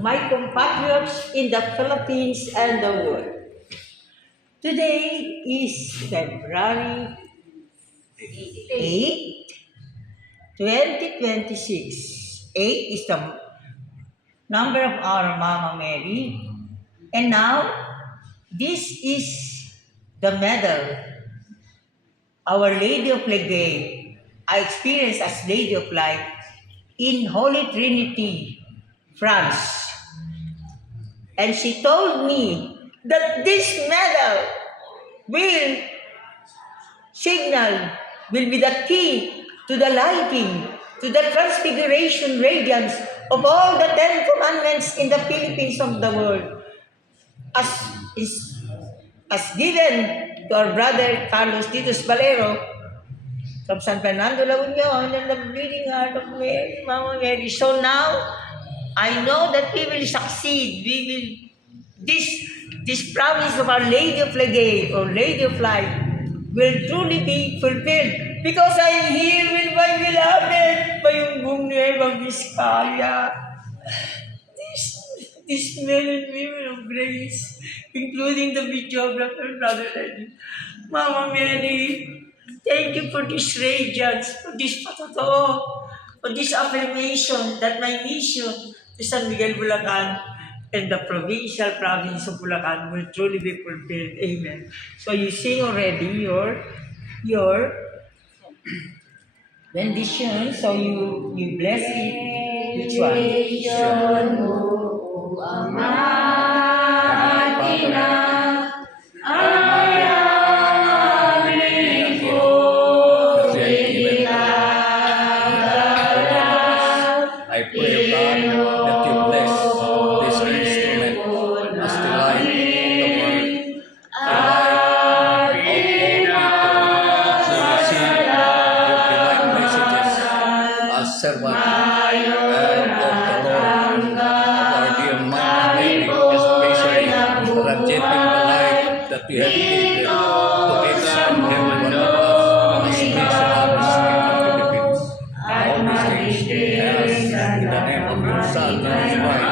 my compatriots in the Philippines and the world. Today is February 8, 2026. 8 is the number of our Mama Mary. And now, this is the medal, Our Lady of Legay. I experienced as Lady of Light in Holy Trinity, France. And she told me that this medal will be the key to the lighting, to the transfiguration radiance of all the 10 commandments in the Philippines of the world, as given to our brother Carlos Titus Valero from San Fernando, La Union, and the Bleeding Heart of Mary, Mama Mary. So now, I know that we will succeed. This promise of Our Lady of Legay or Lady of Light will truly be fulfilled because I am here with my beloved, Bayungbong Nueva Vizcaya. These men and women of grace, including the videographer, Brother Eddie. Mama Mary, thank you for this radiance, for this patotoo, for this affirmation that my mission to San Miguel, Bulacan, and the province of Bulacan will truly be fulfilled. Amen. So you sing already your benediction, so you bless it. Which one? I pray, God, that you bless this instrument as the light of the world, the light of all people who receive your divine messages as servant of the Lord, of our dear Mama Mary, especially for radiating the light that you have given to each and every one of us as missionaries in the Philippines. All these things, yes, in the name of your Son, Jesus Christ.